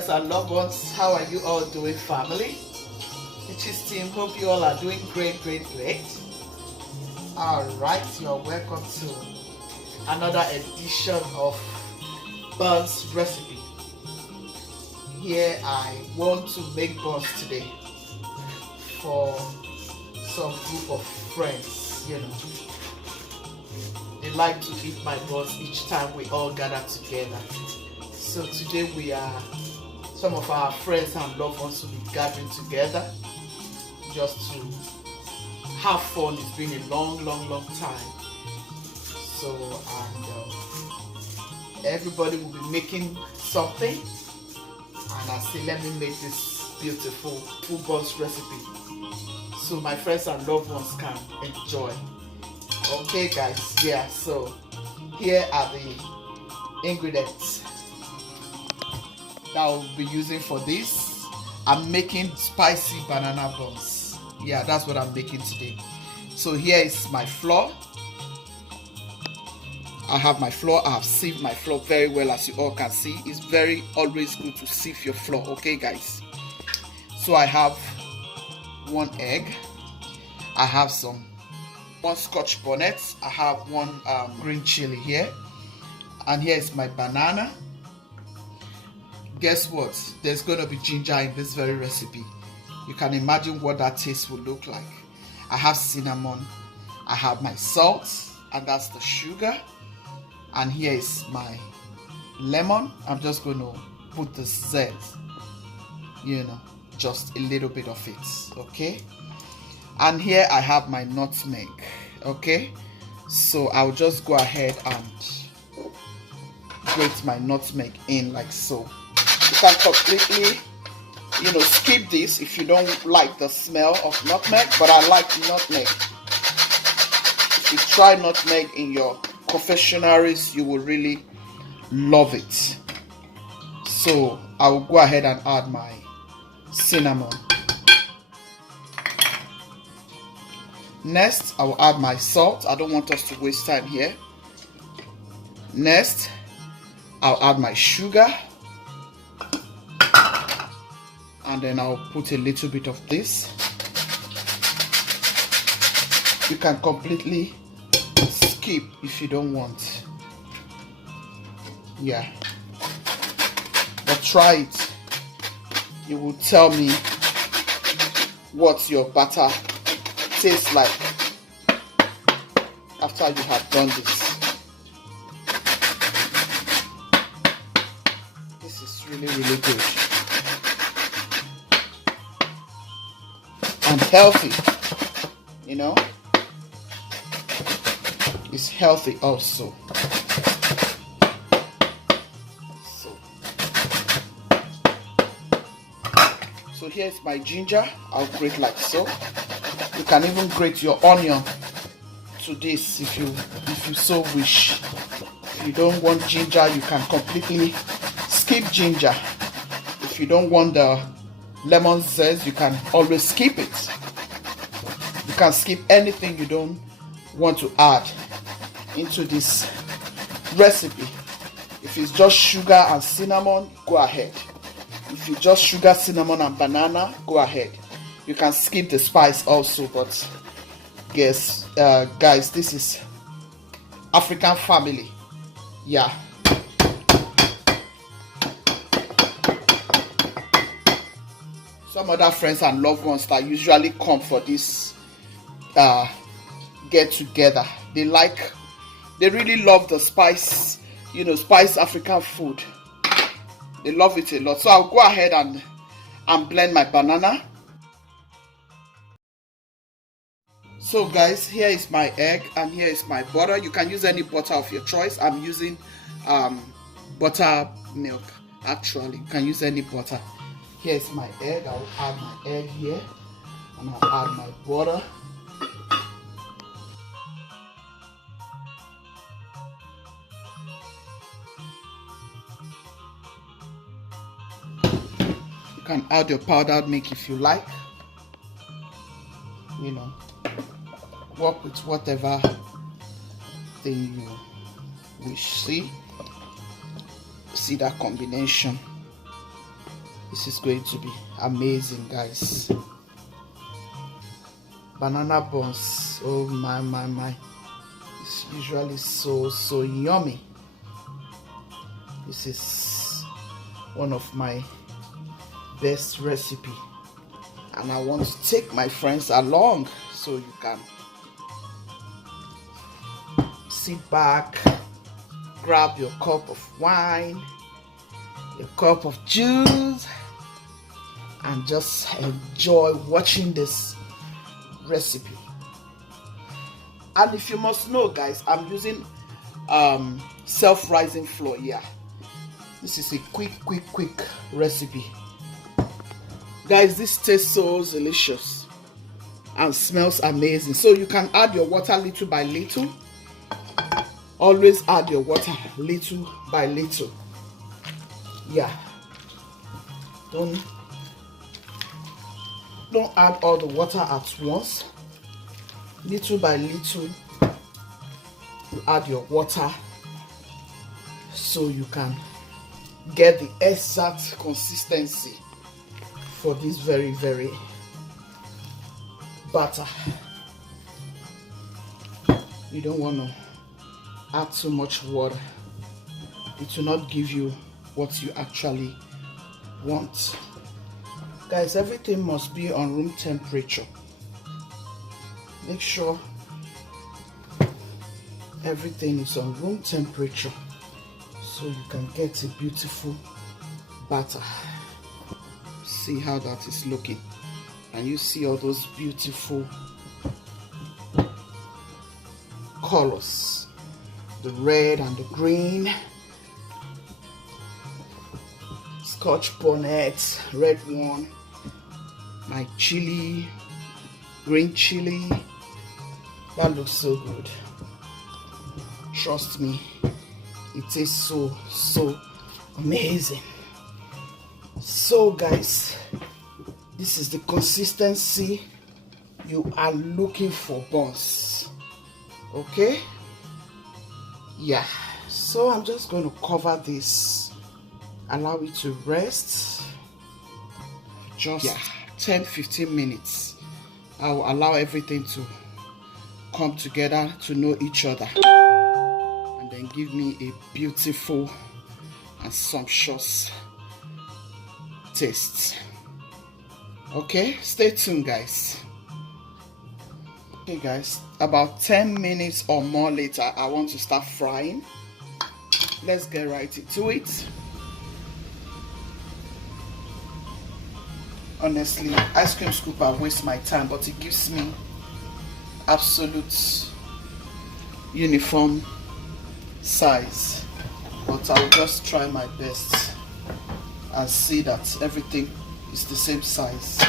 friends and loved ones. How are you all doing, family? It's team. Hope you all are doing great. Alright, you're welcome to another edition of BUNS recipe. Here I want to make buns today for some group of friends, you know. They like to eat my buns each time we all gather together. So today some of our friends and loved ones will be gathering together just to have fun. It's been a long time. So, and everybody will be making something. And I say, let me make this beautiful full buns recipe so my friends and loved ones can enjoy. Okay, guys, yeah, so here are the ingredients that I'll be using for this. I'm making spicy banana buns. Yeah, that's what I'm making today. So here is my flour. I have my flour. I have sieved my flour very well, as you all can see. It's always good to sieve your flour, okay, guys? So I have 1 egg. I have one scotch bonnet. I have 1 green chili here. And here is my banana. Guess what? There's going to be ginger in this very recipe. You can imagine what that taste will look like. I have cinnamon. I have my salt, and that's the sugar. And here is my lemon. I'm just going to put the zest, you know, just a little bit of it, okay? And here I have my nutmeg, okay? So I'll just go ahead and grate my nutmeg in like so. You can completely, you know, skip this if you don't like the smell of nutmeg, but I like nutmeg. If you try nutmeg in your confectionaries, you will really love it. So I will go ahead and add my cinnamon. Next, I will add my salt. I don't want us to waste time here. Next, I'll add my sugar. And then I'll put a little bit of this. You can completely skip if you don't want. Yeah. But try it. You will tell me what your butter tastes like after you have done this. This is really good. And healthy, you know. It's healthy also. So here's my ginger. I'll grate like so. You can even grate your onion to this if you so wish. If you don't want ginger, you can completely skip ginger. If you don't want the lemon zest, you can always skip it. You can skip anything you don't want to add into this recipe. If it's just sugar and cinnamon, go ahead. If it's just sugar, cinnamon and banana, go ahead. You can skip the spice also, but guys, this is African family. Yeah. Some other friends and loved ones that usually come for this get together, they really love the spice, you know, spice African food. They love it a lot. So I'll go ahead and blend my banana. So guys, here is my egg and here is my butter. You can use any butter of your choice. I'm using buttermilk. Actually, you can use any butter. Here's my egg. I'll add my egg here, and I'll add my butter. You can add your powdered milk if you like. You know, work with whatever thing you wish. See that combination. This is going to be amazing, guys. Banana buns, oh my, it's usually so yummy. This is one of my best recipe, and I want to take my friends along, so you can sit back, grab your cup of wine, your cup of juice, and just enjoy watching this recipe. And if you must know, guys, I'm using self-rising flour. Yeah, this is a quick recipe, guys. This tastes so delicious and smells amazing. So you can add your water little by little. Always add your water little by little. Yeah, don't add all the water at once. Little by little, you add your water, so you can get the exact consistency for this very batter. You don't want to add too much water. It will not give you what you actually want. Guys, everything must be on room temperature. Make sure everything is on room temperature, so you can get a beautiful batter. See how that is looking, and you see all those beautiful colors, the red and the green, scotch bonnet, red one, my chili, green chili. That looks so good. Trust me, it tastes so amazing. So guys, this is the consistency you are looking for, buns. Okay, yeah. So I'm just going to cover this, allow it to rest just 10-15 minutes. I will allow everything to come together to know each other, and then give me a beautiful and sumptuous taste. Okay, stay tuned, guys. Okay guys, about 10 minutes or more later, I want to start frying. Let's get right into it. Honestly, ice cream scooper wastes my time, but it gives me absolute uniform size. But I'll just try my best and see that everything is the same size.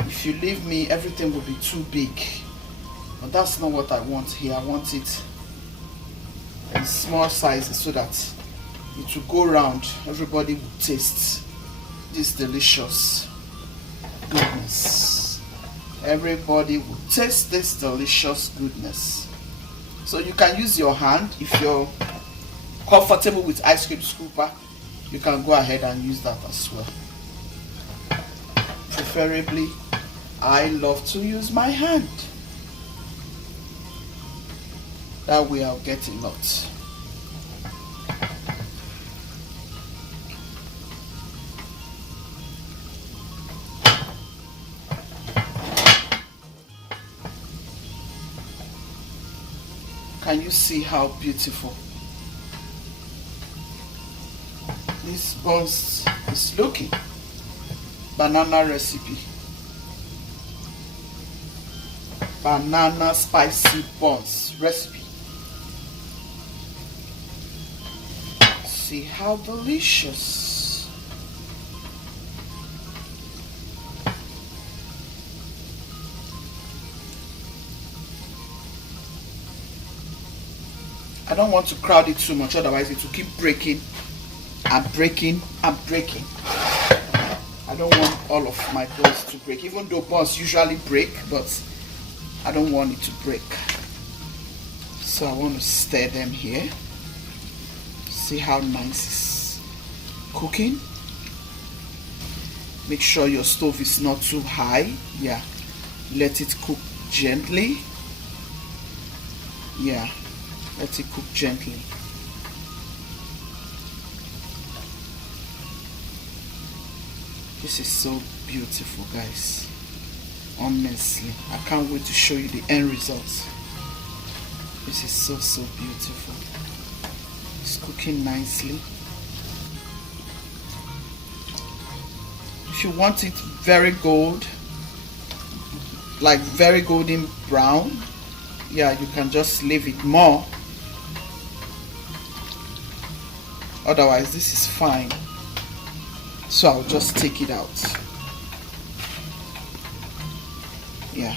If you leave me, everything will be too big, but that's not what I want here. I want it in small sizes so that it will go around. Everybody will taste this delicious goodness. Everybody will taste this delicious goodness. So you can use your hand. If you're comfortable with ice cream scooper, you can go ahead and use that as well. Preferably, I love to use my hand. That way I'll get a lot. Can you see how beautiful this buns is looking? Banana recipe. Banana spicy buns recipe. See how delicious. I don't want to crowd it too much, otherwise it will keep breaking and breaking and breaking. I don't want all of my buns to break, even though buns usually break, but I don't want it to break. So I want to stir them here. See how nice it's cooking. Make sure your stove is not too high. Yeah, let it cook gently. Yeah, let it cook gently. This is so beautiful, guys. Honestly, I can't wait to show you the end results. This is so beautiful. It's cooking nicely. If you want it very gold, like very golden brown, yeah, you can just leave it more. Otherwise, this is fine. So I'll just take it out. Yeah,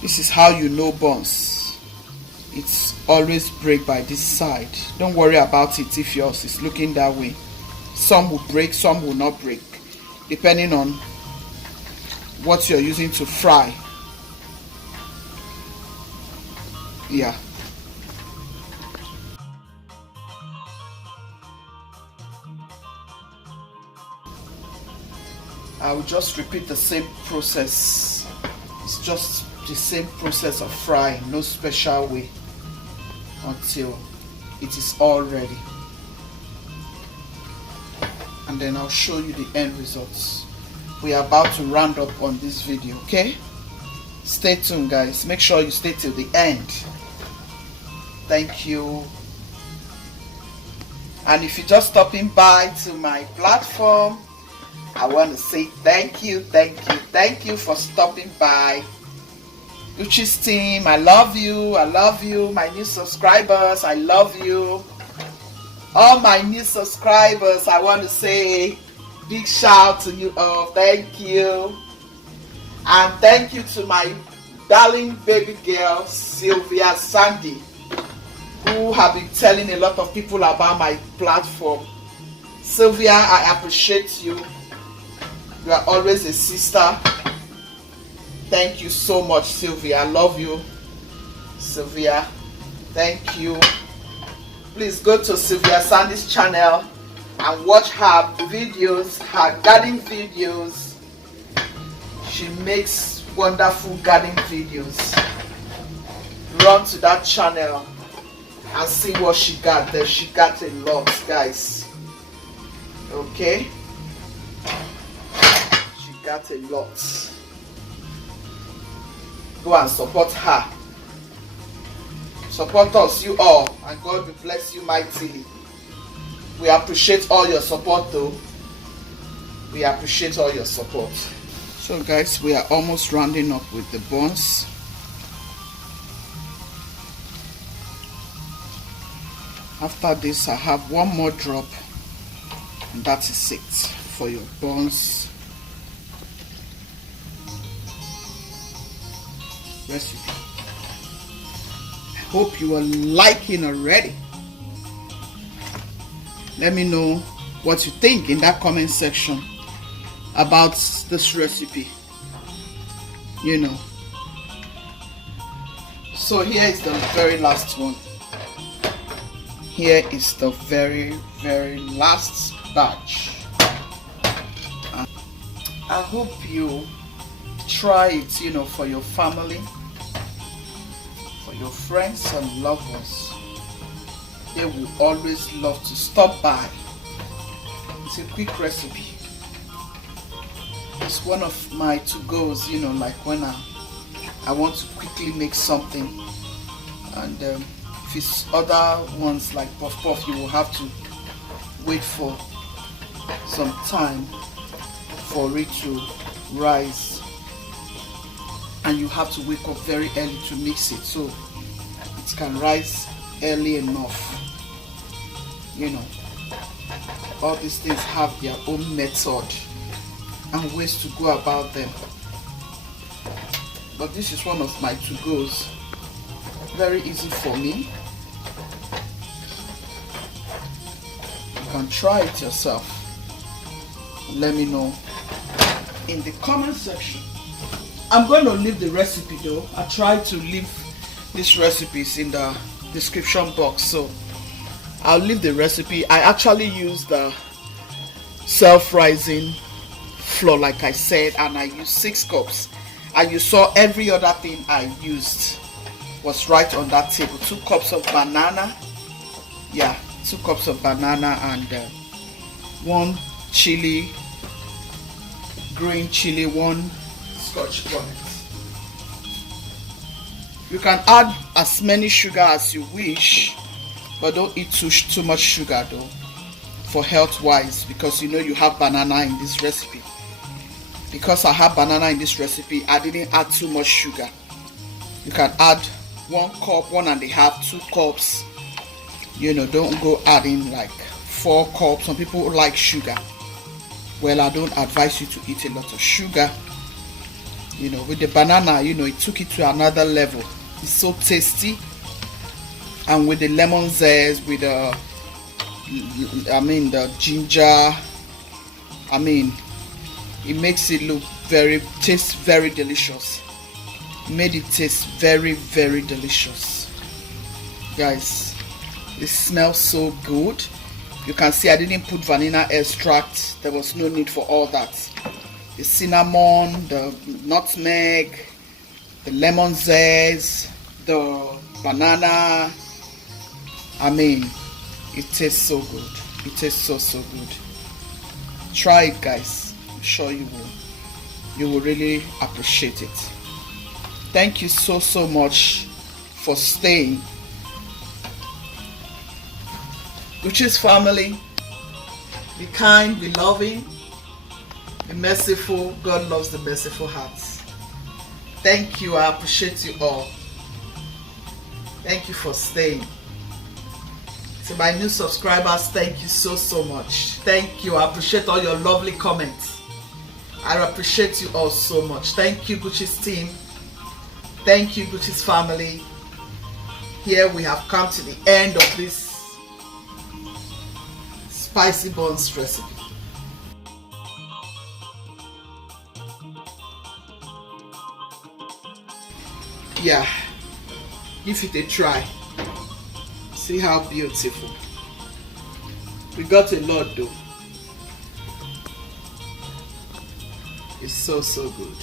this is how you know buns. It's always break by this side. Don't worry about it if yours is looking that way. Some will break, some will not break, depending on what you're using to fry. Yeah. I will just repeat the same process. It's just the same process of frying, no special way, until it is all ready. And then I'll show you the end results. We are about to round up on this video, okay? Stay tuned, guys. Make sure you stay till the end. Thank you. And if you're just stopping by to my platform, I want to say thank you for stopping by. Uchi's team, I love you. My new subscribers, I love you. All my new subscribers, I want to say big shout to you all. Thank you. And thank you to my darling baby girl, Sylvia Sandy, who have been telling a lot of people about my platform. Sylvia, I appreciate you. You are always a sister. Thank you so much, Sylvia. I love you, Sylvia. Thank you. Please go to Sylvia Sandy's channel and watch her videos, her garden videos. She makes wonderful garden videos. Run to that channel and see what she got there. She got a lot, guys. Okay? She got a lot. Go and support her. Support us, you all, and God will bless you mightily. We appreciate all your support, though. We appreciate all your support. So guys, we are almost rounding up with the buns. After this, I have one more drop, and that is it for your buns recipe. I hope you are liking already. Let me know what you think in that comment section about this recipe. You know. So here is the very last one. Here is the very last batch. I hope you try it, you know, for your family, for your friends and loved ones. They will always love to stop by. It's a quick recipe. It's one of my to-goes, you know, like when I want to quickly make something. And if it's other ones like puff puff, you will have to wait for some time for it to rise. And you have to wake up very early to mix it, so it can rise early enough. You know, all these things have their own method and ways to go about them. But this is one of my to-goes. Very easy for me. You can try it yourself. Let me know in the comment section. I'm going to leave the recipe though. I try to leave these recipes in the description box, so I'll leave the recipe. I actually use the self-rising flour like I said, and I used 6 cups, and you saw every other thing I used was right on that table. 2 cups of banana, 2 cups of banana, and 1 chili, green chili, 1 scotch bonnet. You can add as many sugar as you wish, but don't eat too much sugar though, for health wise, because you know you have banana in this recipe. Because I have banana in this recipe, I didn't add too much sugar. You can add 1 cup, 1.5, 2 cups. You know, don't go adding like 4 cups. Some people like sugar. Well, I don't advise you to eat a lot of sugar. You know, with the banana, you know, it took it to another level. It's so tasty. And with the lemon zest, with the ginger, it makes it taste very delicious. Made it taste very, very delicious. Guys, it smells so good. You can see I didn't put vanilla extract. There was no need for all that. The cinnamon, the nutmeg, the lemon zest, the banana. It tastes so good. It tastes so good. Try it, guys. I'm sure you will. You will really appreciate it. Thank you so much for staying. Gucci's family, be kind, be loving, be merciful. God loves the merciful hearts. Thank you. I appreciate you all. Thank you for staying. To my new subscribers, thank you so much. Thank you. I appreciate all your lovely comments. I appreciate you all so much. Thank you, Gucci's team. Thank you, Gucci's family. Here we have come to the end of this spicy buns recipe. Yeah, give it a try. See how beautiful. We got a lot though. It's so good.